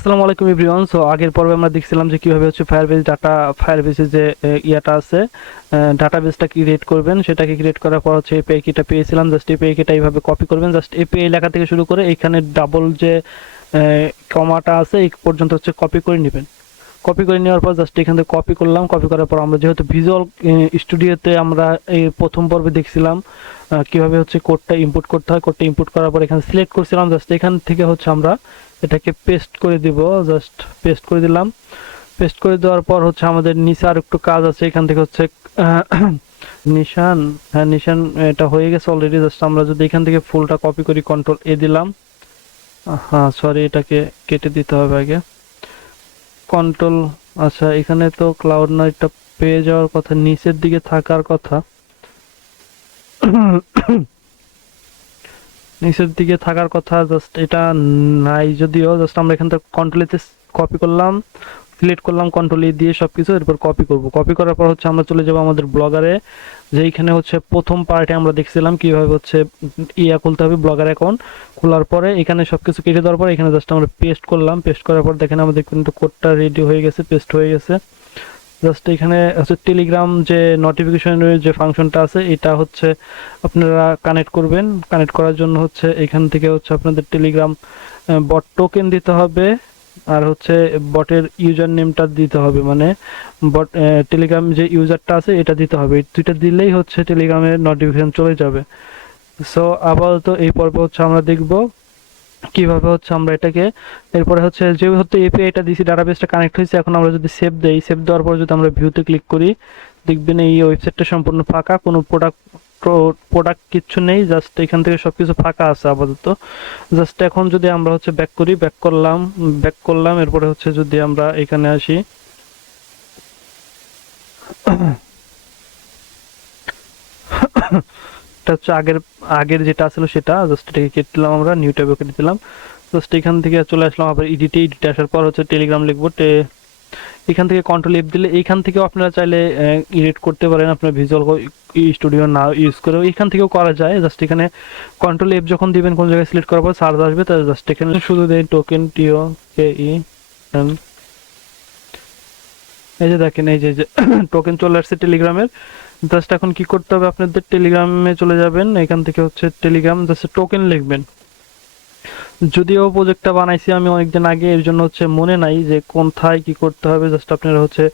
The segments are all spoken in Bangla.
আসসালামু আলাইকুম এভরিওয়ান। সো আগের পর্বে আমরা দেখছিলাম যে কিভাবে হচ্ছে ফায়ারবেসে যে ইয়াটা আছে, ডাটাবেসটা ক্রিয়েট করবেন। সেটাকে ক্রিয়েট করার পর হচ্ছে এপিআই কিটা পেয়েছিলাম। জাস্ট এপিআই কিটা এইভাবে কপি করবেন। জাস্ট এপিআই লেখা থেকে শুরু করে এখানে ডাবল যে কমাটা আছে এই পর্যন্ত হচ্ছে কপি করে নেবেন। কপি করে নেওয়ার পর জাস্ট এখান থেকে কপি করলাম। কপি করার পর আমরা যেহেতু ভিজুয়াল স্টুডিওতে আমরা এই প্রথম পর্বে দেখছিলাম কিভাবে হচ্ছে কোডটা ইনপুট করতে হয়। কোডটা ইনপুট করার পর এখানে সিলেক্ট করছিলাম। জাস্ট এখান থেকে হচ্ছে আমরা এটাকে পেস্ট করে দিব। জাস্ট পেস্ট করে দিলাম। পেস্ট করে দেওয়ার পর হচ্ছে আমাদের নিচে আর একটু কাজ আছে। এখান থেকে হচ্ছে নিশান, হ্যাঁ নিশান এটা হয়ে গেছে অলরেডি। জাস্ট আমরা যদি এখান থেকে ফুলটা কপি করি, কন্ট্রোল এ দিলাম। হ্যাঁ সরি, এটাকে কেটে দিতে হবে আগে। কন্ট্রোল, আচ্ছা এখানে তো ক্লাউড নাইটটা পেয়ে যাওয়ার কথা, নিচের দিকে থাকার কথা, নিচের দিকে থাকার কথা। জাস্ট এটা নাই যদিও। জাস্ট আমরা এখান থেকে কন্ট্রোল এতে কপি করলাম, সিলেক্ট করলাম কন্ট্রোল ই দিয়ে সবকিছু। এরপর কপি করব। কপি করার পর হচ্ছে আমরা চলে যাব আমাদের ব্লগারে, যে এইখানে হচ্ছে প্রথম পার্টে আমরা দেখছিলাম কিভাবে হচ্ছে ইয়া খুলতে হবে, ব্লগার অ্যাকাউন্ট খোলার পরে এখানে সবকিছু কেটে দেওয়ার পর এখানে জাস্ট আমরা পেস্ট করলাম। পেস্ট করার পর দেখেন আমাদের কিন্তু কোডটা রেডি হয়ে গেছে, পেস্ট হয়ে গেছে। জাস্ট এখানে হচ্ছে টেলিগ্রাম যে নোটিফিকেশনের যে ফাংশনটা আছে এটা হচ্ছে আপনারা কানেক্ট করবেন। কানেক্ট করার জন্য হচ্ছে এখান থেকে হচ্ছে আপনাদের টেলিগ্রাম বট টোকেন দিতে হবে, আর হচ্ছে বটের ইউজার নেমটা দিতে হবে, মানে বট টেলিগ্রাম যে ইউজারটা আছে এটা দিতে হবে। এই দুইটা দিলেই হচ্ছে টেলিগ্রামের নোটিফিকেশন চলে যাবে। সো আপাতত এই পর্বে হচ্ছে আমরা দেখব কিভাবে হচ্ছে আমরা এটাকে, এরপরে হচ্ছে যেহেতু এপিআইটা দিছি, ডাটাবেসটা কানেক্ট হয়েছে, এখন আমরা যদি সেভ দেই, সেভ দেওয়ার পর যদি আমরা ভিউতে ক্লিক করি, দেখবেন এই ওয়েবসাইটটা সম্পূর্ণ ফাঁকা, কোনো প্রোডাক্ট কিচ্ছু নেই। জাস্ট এখান থেকে সবকিছু ফাঁকা আছে আপাতত। জাস্ট এখন যদি আমরা হচ্ছে ব্যাক করি, ব্যাক করলাম, এরপরে হচ্ছে যদি আমরা এখানে আসি, এটা হচ্ছে আগের আগের যেটা ছিল সেটা। জাস্ট এটাকে কেটে দিলাম, আমরা নিউ ট্যাবে কেটে দিলাম। জাস্ট এখান থেকে চলে আসলাম আবার এডিটে আসার পর হচ্ছে টেলিগ্রাম লিখবো। এখান থেকে কন্ট্রোল এফ দিলে এইখান থেকেও আপনারা চাইলে এডিট করতে পারেন, আপনার ভিজুয়াল স্টুডিও না ইউজ করেও এখান থেকেও করা যায়। জাস্ট এখানে কন্ট্রোল এফ যখন দিবেন কোন জায়গায় সিলেক্ট করার পর সার্চ আসবে, তাহলে জাস্ট এখানে শুধু দেন টোকেন টিও কে ই এন। এই যে দেখেন এই যে টোকেন চলে আসছে টেলিগ্রামের। জাস্ট এখন কি করতে হবে, আপনাদের টেলিগ্রামে চলে যাবেন, এখান থেকে হচ্ছে টেলিগ্রাম জাস্ট টোকেন লিখবেন। যদিও প্রজেক্টটা বানাইছি আমি অনেকদিন আগে, এর জন্য হচ্ছে মনে নাই যে কোথায় কি করতে হবে। জাস্ট আপনারা হচ্ছে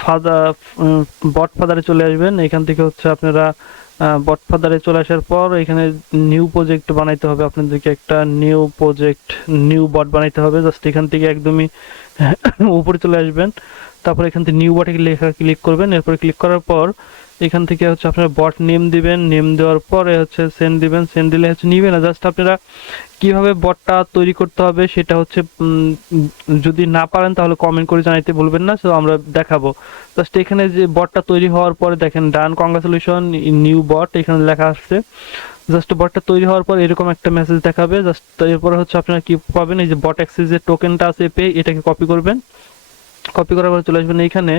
ফাদার বট ফাদারে চলে আসবেন। এখান থেকে হচ্ছে আপনারা বট ফাদারে চলে আসার পর এখানে নিউ প্রজেক্ট বানাইতে হবে আপনাদেরকে, একটা নিউ প্রজেক্ট, নিউ বট বানাইতে হবে। জাস্ট এখান থেকে একদমই উপরে চলে আসবেন। তারপর এখান থেকে নিউ বটে লেখা ক্লিক করবেন। এরপরে ক্লিক করার পর এখান থেকে হচ্ছে আপনার বট নেম দিবেন। নেম দেওয়ার পরে হচ্ছে সেন্ড দিবেন। সেন্ড দিলে হচ্ছে নিবে না। জাস্ট আপনারা কিভাবে বটটা তৈরি করতে হবে সেটা হচ্ছে যদি না পারেন তাহলে কমেন্ট করে জানাইতে ভুলবেন না, সো আমরা দেখাবো। জাস্ট এখানে যে বটটা তৈরি হওয়ার পরে দেখেন ডান কংগ্রাচুলেশন নিউ বট এখানে লেখা আসছে। জাস্ট বটটা তৈরি হওয়ার পর এরকম একটা মেসেজ দেখাবে। জাস্ট এরপরে হচ্ছে আপনারা কি পাবেন, এই যে বট অ্যাক্সেস যে টোকেনটা আছে পেয়ে এটাকে কপি করবেন। কপি করার পর চলে আসবেন এইখানে,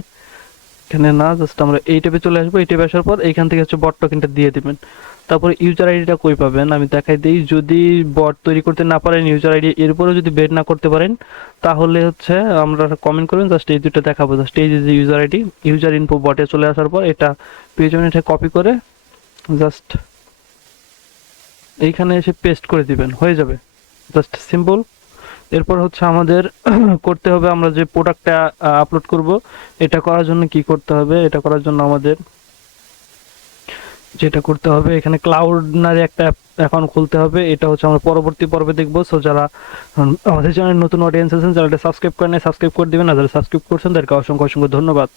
এখানে না জাস্ট আমরা এই ট্যাবে চলে আসবো। এই ট্যাবে আসার পর এইখান থেকে হচ্ছে বট টোকেনটা দিয়ে দিবেন। তারপরে ইউজার আইডিটা কই পাবেন আমি দেখাই দিই। যদি বট তৈরি করতে না পারেন ইউজার আইডি, এরপরেও যদি বের না করতে পারেন তাহলে হচ্ছে আমরা কমেন্ট করবেন। জাস্ট এই দুটো দেখাবো। জাস্ট এই যে ইউজার আইডি, ইউজার ইনফো বটে চলে আসার পর এটা পেয়ে যাবেন। এটা কপি করে জাস্ট এইখানে এসে পেস্ট করে দিবেন, হয়ে যাবে। Just simple. এরপর হচ্ছে আমাদের করতে হবে, আমরা যে প্রোডাক্টটা আপলোড করব এটা করার জন্য কি করতে হবে, এটা করার জন্য আমাদের যেটা করতে হবে এখানে ক্লাউড নারে একটা অ্যাকাউন্ট খুলতে হবে। এটা হচ্ছে আমরা পরবর্তী পর্বে দেখবো। সো যারা আমাদের চ্যানেলে নতুন অডিয়েন্স আছেন, যারা এটা সাবস্ক্রাইব করেন সাবস্ক্রাইব করে দিবেন, আর যারা সাবস্ক্রাইব করছেন তাদেরকে অসংখ্য অসংখ্য ধন্যবাদ।